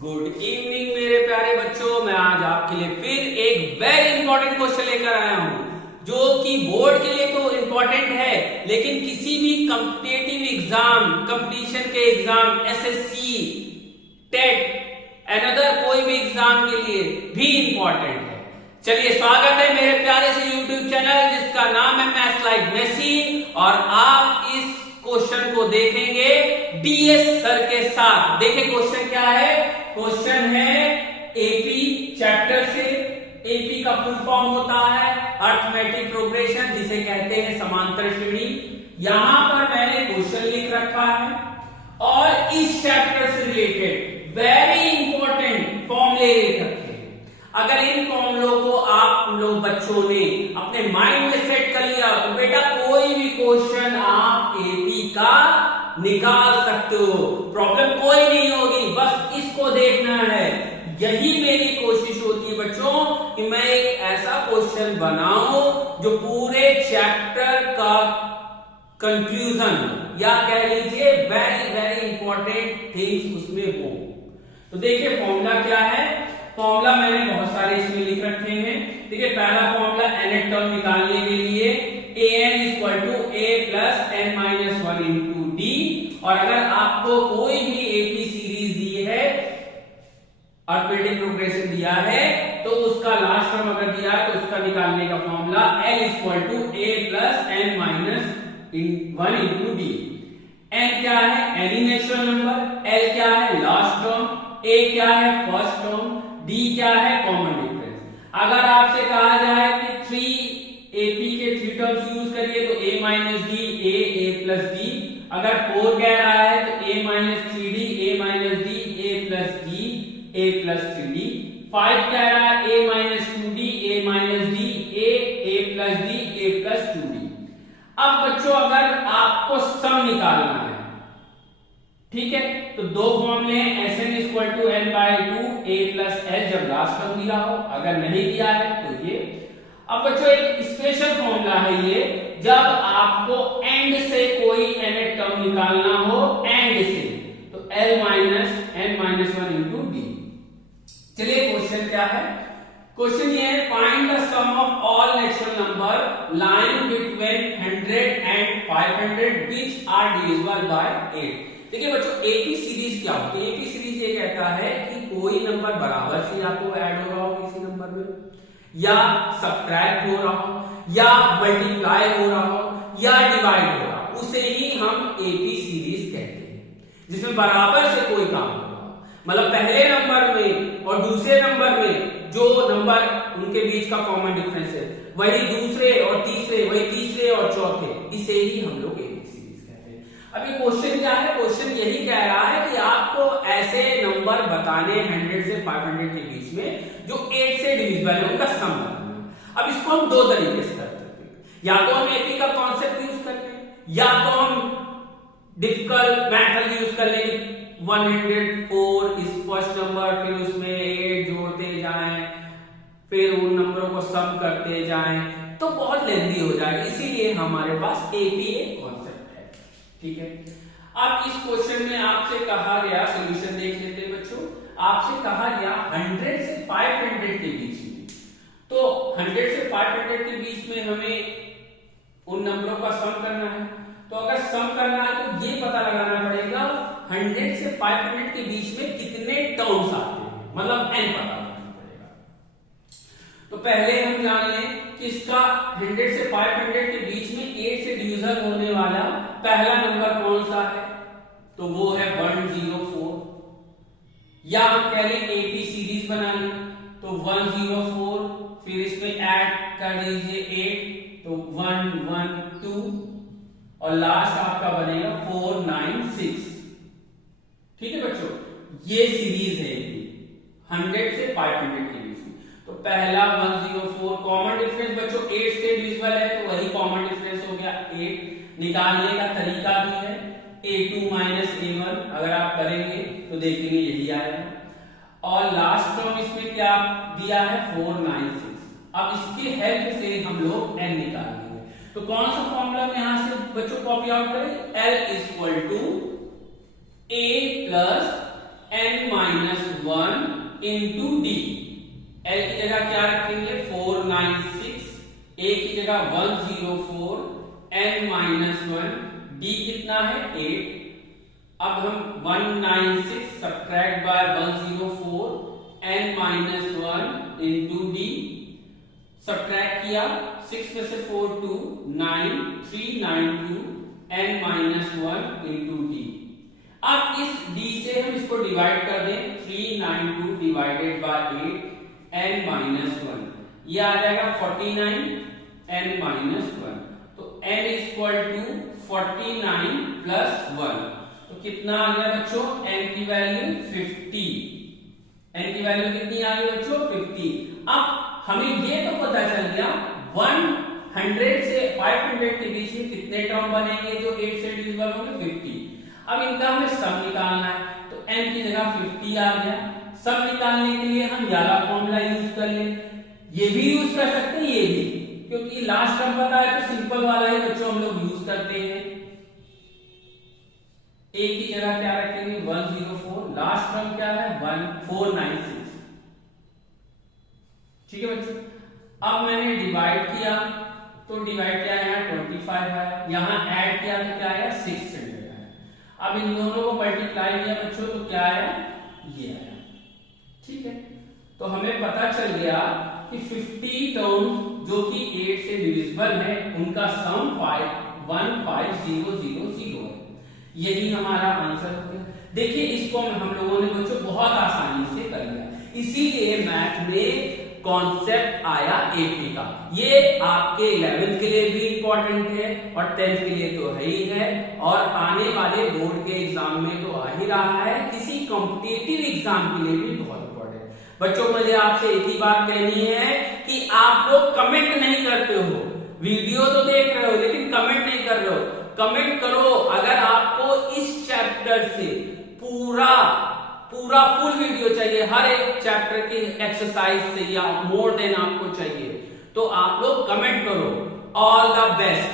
Good evening मेरे प्यारे बच्चों, मैं आज आपके लिए फिर एक वेरी इंपॉर्टेंट क्वेश्चन लेकर आया हूं जो कि बोर्ड के लिए तो इंपॉर्टेंट है, लेकिन किसी भी कॉम्पिटिटिव एग्जाम, कंपटीशन के एग्जाम, एसएससी, टेट, अनदर कोई भी एग्जाम के लिए भी इंपॉर्टेंट है। चलिए, स्वागत है मेरे प्यारे से यूट्यूब चैनल जिसका नाम है मैथ्स लाइक मेसी, और आप इस क्वेश्चन को देखेंगे डीएस सर के साथ। देखिए क्वेश्चन क्या है। क्वेश्चन है एपी चैप्टर से। एपी का फुल फॉर्म होता है अर्थमेटिक प्रोग्रेशन, जिसे कहते हैं समांतर श्रेणी। यहां पर मैंने क्वेश्चन लिख रखा है और इस चैप्टर से रिलेटेड वेरी इंपॉर्टेंट फॉर्मूले लिख रखे हैं। अगर इन फॉर्मूलों को आप लोग बच्चों ने अपने माइंड में सेट कर लिया तो बेटा कोई भी क्वेश्चन आप एपी का निकाल सकते हो, प्रॉब्लम कोई नहीं होगी। बस इसको देखना है। यही मेरी कोशिश होती है बच्चों कि मैं एक ऐसा क्वेश्चन बनाऊं जो पूरे चैप्टर का कंक्लूजन या कह लीजिए वेरी वेरी इंपॉर्टेंट थिंग्स उसमें हो। तो देखिए फॉर्मूला क्या है। फॉर्मूला मैंने बहुत सारे इसमें लिख रखे हैं। देखिए पहला फॉर्मूला nth टर्म निकालने के लिए an equal to a plus n minus 1 into D. और अगर आपको कोई भी एपी सीरीज दी है, अर्थमेटिक प्रोग्रेशन दिया है, तो उसका लास्ट टर्म अगर दिया है तो उसका निकालने का formula l equal to a plus n minus 1 into D. n क्या है? एनी नेचुरल नंबर, l क्या है? लास्ट टर्म, a क्या है? फर्स्ट टर्म, d क्या है? Common difference. अगर आपसे कहा जाए कि 3 एपी के 3 टर्म्स यूज करिए तो a minus D, a plus D. अगर 4 कह रहा है तो a minus 3d, a minus D, a plus D, a plus 3d। 5 कह रहा है a minus 2d, a minus D, a plus D, a plus 2d। अब बच्चों अगर आपको सम निकालना है, ठीक है, तो दो फॉर्मूले हैं Sn equal to n by 2 a plus l जब लास्ट टर्म दिया हो। अगर नहीं दिया है तो ये। अब बच्चों एक स्पेशल फॉर्मूला है ये, जब आपको एंड से कोई nth टर्म निकालना हो, एंड से, तो l minus n minus 1 into D. चलिए क्वेश्चन क्या है। क्वेश्चन ये है, find the sum of all natural number lying between 100 and 500 which are divisible by 8। देखिए बच्चों एपी सीरीज क्या होती है। एपी सीरीज ये कहता है कि कोई नंबर बराबर से आपको ऐड हो रहा हो किसी नंबर में, या सब्ट्रैक्ट हो रहा हो, या मल्टीप्लाई हो रहा हो, या डिवाइड हो रहा हो, उसे ही हम एपी सीरीज कहते हैं, जिसमें बराबर से कोई काम हो रहा हो। मतलब पहले नंबर में और दूसरे नंबर में जो नंबर उनके बीच का कॉमन डिफरेंस है, वही दूसरे और तीसरे, वही तीसरे और चौथे, इसे ही हम लोग एपी सीरीज कहते हैं। अब ये क्वेश्चन क्या है। क्वेश्चन यही कह रहा है कि आपको ऐसे नंबर बताने 100 से 500 के बीच में जो 8 से डिविजिबल है, उनका सम बताना। अब इसको हम दो तरीके से कर सकते हैं। या तो हम एपी का कॉन्सेप्ट यूज करते हैं, या तो हम डिफिकल्ट मेथड यूज कर लेंगे। 104 इस फर्स्ट नंबर, फिर उसमें 8 जोड़ते जाएं, फिर उन नंबरों को सम करते जाएं, तो बहुत लेंथी हो जाएगा। इसीलिए हमारे पास एपी एक कॉन्सेप्ट है, ठीक है। अब इस क्वेश्चन में आपसे कहा गया, सॉल्यूशन देख लेते हैं बच्चों। आपसे कहा गया 100 से 500 के बीच में, तो 100 से 500 के बीच में हमें उन नंबरों का सम करना है। तो अगर सम करना है तो ये पता लगाना पड़ेगा 100 से 500 के बीच में कितने टर्म्स आते हैं, मतलब n पता लगाना पड़ेगा। तो पहले हम जान लें कि इसका 100 से 500 के बीच में 8 से डिविजन होने वाला पहला नंबर कौन सा है, तो वो है 104। या हम कह लें एपी सीरीज बना लें, तो 104, फिर इसमें ऐड कर दीजिए 8, तो 112, और लास्ट आपका बनेगा 496। ठीक है बच्चों, ये सीरीज है 100 से 500 के बीच में। तो पहला 104, कॉमन डिफरेंस बच्चों 8 से डिविजिबल है, तो वही कॉमन डिफरेंस हो गया 8। निकालने का तरीका भी है a2 माइनस a1, अगर आप करेंगे तो देखेंगे यही आएगा। और लास्ट टर्म इसमें क्या दिया है 496। अब इसके हेल्प से हम लोग n निकालेंगे। तो कौन सा फॉर्मूला में यहां से बच्चों कॉपी आउट करें, l equal to a plus n minus 1 into D. L की जगह क्या रखेंगे 496, ए की जगह 104, n माइनस 1, डी कितना है 8। अब हम 196 subtract by 104 n minus 1 into D, subtract किया 6 में से 4 2 9 392 n माइनस 1 इंटू डी। अब इस d से हम इसको डिवाइड कर दें 392 डिवाइडेड बाय 8 n माइनस 1, ये आ जाएगा 49 n माइनस 1। तो n इक्वल टू 49 प्लस 1, तो कितना आ गया बच्चों n की वैल्यू 50। n की वैल्यू कितनी आ गई बच्चों 50। अब हमें ये तो पता चल गया 100 से 500 के बीच में कितने टर्म बनेंगे जो 8 से डिविजिबल होंगे 50। अब इनका हमें सम निकालना है, तो n की जगह 50 आ गया। सम निकालने के लिए हम वाला फॉर्मूला यूज कर ले, ये भी यूज कर सकते हैं ये भी, क्योंकि लास्ट टर्म पता है तो सिंपल वाला ही बच्चों हम लोग यूज करते हैं। a की जगह क्या रखेंगे 104, लास्ट टर्म क्या है 1496। ठीक है बच्चों, अब मैंने डिवाइड किया तो डिवाइड क्या है 25 आया, यहां ऐड किया तो क्या आया 600 आया। अब इन दोनों को मल्टीप्लाई किया बच्चों तो क्या आया ये आया। ठीक है, तो हमें पता चल गया कि 50 टर्म्स जो कि 8 से डिविजिबल है उनका सम 15000 है। यही हमारा आंसर हो गया। देखिए इसको हम लोगों ने बच्चों बहुत आसानी से कर लिया, इसीलिए मैथ में कॉन्सेप्ट आया 80 का। ये आपके 11th के लिए भी इंपॉर्टेंट है और 10th के लिए तो है ही है, और आने वाले बोर्ड के एग्जाम में तो आ ही रहा है, किसी कॉम्पिटिटिव एग्जाम के लिए भी बहुत इंपॉर्टेंट। बच्चों मुझे आपसे एक ही बात कहनी है कि आप लोग कमेंट नहीं करते हो, वीडियो तो देख रहे हो लेकिन कमेंट नहीं कर रहे हो। कमेंट करो अगर आपको इस चैप्टर से पूरा फुल वीडियो चाहिए, हर एक चैप्टर की एक्सरसाइज से या मोर देन आपको चाहिए, तो आप लोग कमेंट करो। All the best.